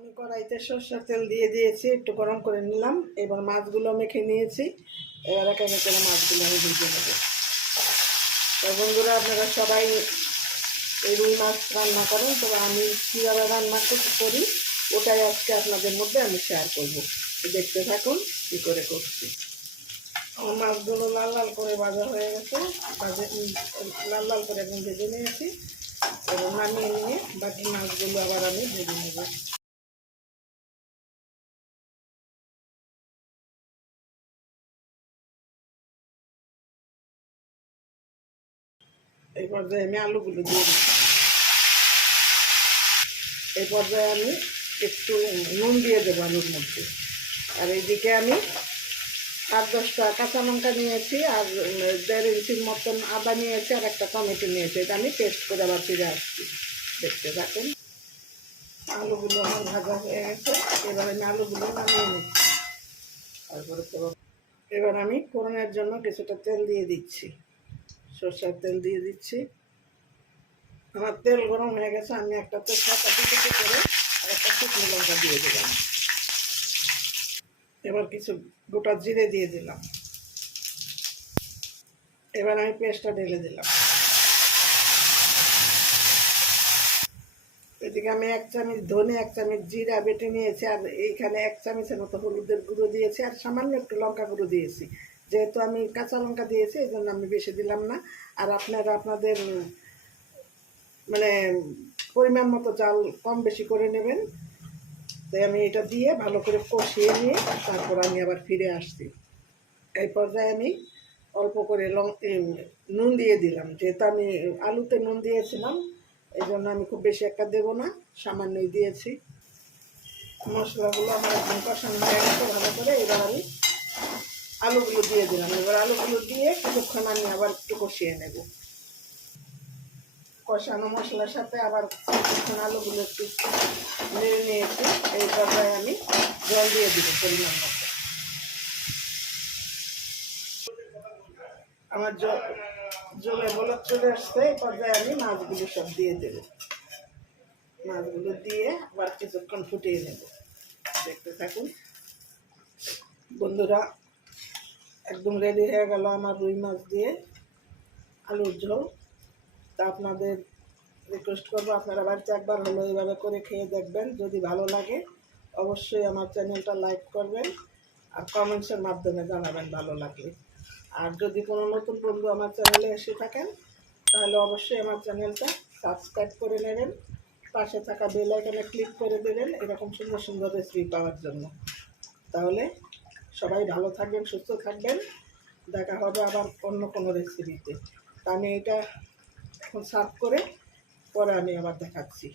আমি কড়াইতে সর্ষের তেল দিয়ে দিয়েছি একটু গরম করে নিলাম। এবার মাছগুলো মেখে নিয়েছি। এবার একে একে করে মাছগুলো আমি ভেজে নেব। তো বন্ধুরা আপনারা সবাই এই রুই মাছ রান্না করেন তবে আমি কীভাবে রান্না করি ওটাই আজকে আপনাদের মধ্যে আমি শেয়ার করব। দেখতে থাকুন কী করে করছি। আমার মাছগুলো লাল লাল করে ভাজা হয়ে গেছে। উম, লাল লাল করে একদম ভেজে নিয়েছি। এবার নামিয়ে নিয়ে বাকি মাছগুলো আবার আমি ভেজে নেব। এই পর্যায়ে আমি আলুগুলো দিয়ে দিচ্ছি। এই আমি একটু নুন দিয়ে দেবো আলুর মধ্যে। আর এইদিকে আমি আট দশটা কাঁচা লঙ্কা নিয়েছি আর দেড় ইঞ্চির মতন আদা নিয়েছি আর একটা টমেটো নিয়েছি। এটা আমি পেস্ট করে আবার ফিরে আসছি। দেখতে থাকুন। আলুগুলো আমার ভাজা হয়ে গেছে। এবার আমি আলুগুলো নামিয়ে নিচ্ছি। তারপরে তো এবার আমি ফোড়নের জন্য কিছুটা তেল দিয়ে দিচ্ছি। সরষের তেল দিয়ে দিচ্ছি। আমার তেল গরম হয়ে গেছে, আমি একটা তেজপাতা দুটো করে একটা শুকনো লঙ্কা দিয়ে দিলাম। এবার কিছু গোটা জিরে দিয়ে দিলাম। এবার আমি পেস্টটা ঢেলে দিলাম। এদিকে আমি এক চামচ ধনে, এক চামচ জিরা বেটে নিয়েছি, আর এইখানে এক চামচের মতো হলুদের গুঁড়ো দিয়েছি, আর সামান্য একটু লঙ্কা গুঁড়ো দিয়েছি। যেহেতু আমি কাঁচা লঙ্কা দিয়েছি, এই জন্য আমি বেশি দিলাম না। আর আপনারা আপনাদের মানে পরিমাণ মতো চাল কম বেশি করে নেবেন। তাই আমি এটা দিয়ে ভালো করে কষিয়ে নিয়ে তারপর আমি আবার ফিরে আসছি। এই পর্যায়ে আমি অল্প করে লং নুন দিয়ে দিলাম। যেহেতু আমি আলুতে নুন দিয়েছিলাম, এই জন্য আমি খুব বেশি একটা দেবো না, সামান্যই দিয়েছি। মশলাগুলো আমার কষানো হয়ে গেছে, ভালো করে এবার আমি আলুগুলো দিয়ে দিলাম। এবার আলুগুলো দিয়ে কিছুক্ষণ আমি আবার একটু কষিয়ে নেব। কষানো মশলার সাথে আবার কিছুক্ষণ আলুগুলো একটু নেড়ে নিয়েছি। এই পর্যায়ে আমি জল দিয়ে দিব পরিমাণ মতো। আমার জল, জলে বলক চলে আসছে। এই পর্যায়ে আমি মাছগুলো সব দিয়ে দেব। মাছগুলো দিয়ে আবার কিছুক্ষণ ফুটিয়ে নেব। দেখতে থাকুন। বন্ধুরা একদম রেডি হয়ে গেল আমার রুই মাছ দিয়ে আলুর ঝোল। তা আপনাদের রিকোয়েস্ট করব, আপনারা বাড়িতে একবার হলো এইভাবে করে খেয়ে দেখবেন। যদি ভালো লাগে, অবশ্যই আমার চ্যানেলটা লাইক করবেন আর কমেন্টসের মাধ্যমে জানাবেন ভালো লাগলে। আর যদি কোনো নতুন বন্ধু আমার চ্যানেলে এসে থাকেন, তাহলে অবশ্যই আমার চ্যানেলটা সাবস্ক্রাইব করে নেবেন। পাশে থাকা বেল ক্লিক করে দেবেন, এরকম সুন্দর সুন্দর রেসিপি পাওয়ার জন্য। তাহলে সবাই ভালো থাকবেন, সুস্থ থাকবেন। দেখা হবে আবার অন্য কোনো রেসিপিতে আমি এটা সার্ভ করে পরে আমি আবার দেখাচ্ছি।